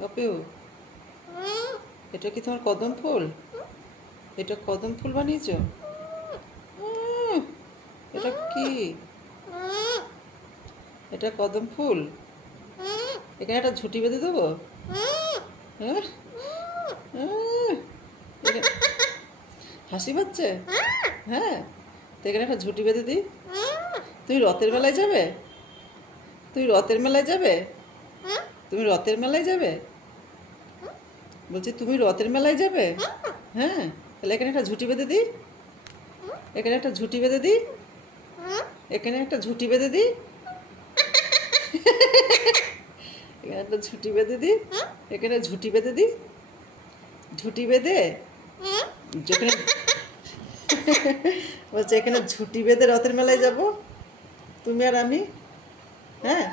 বাপিউ, এটা কি তোমার কদম ফুল? এটা কদম ফুল বানিয়েছো? এটা কি? এটা কদম ফুল? এখানে একটা ঝুঁটি বেঁধে দেবো? হ্যাঁ, হাসি পাচ্ছে? হ্যাঁ, তো এখানে একটা ঝুঁটি বেঁধে দিই। তুমি রথের মেলায় যাবে? তুমি রথের মেলায় যাবে? তুমি রথের মেলায় যাবে? বলছি তুমি রথের মেলায় যাবে? হ্যাঁ, তাহলে এখানে একটা ঝুঁটি বেঁধে দিই। এখানে একটা ঝুঁটি বেঁধে দিই। এখানে একটা ঝুঁটি বেঁধে দিই। এখানে একটা ঝুঁটি বেঁধে দিই। এখানে ঝুঁটি বেঁধে দিই। ঝুঁটি বেঁধে যেখানে বলছে এখানে ঝুঁটি বেঁধে রথের মেলায় যাব তুমি আর আমি। হ্যাঁ,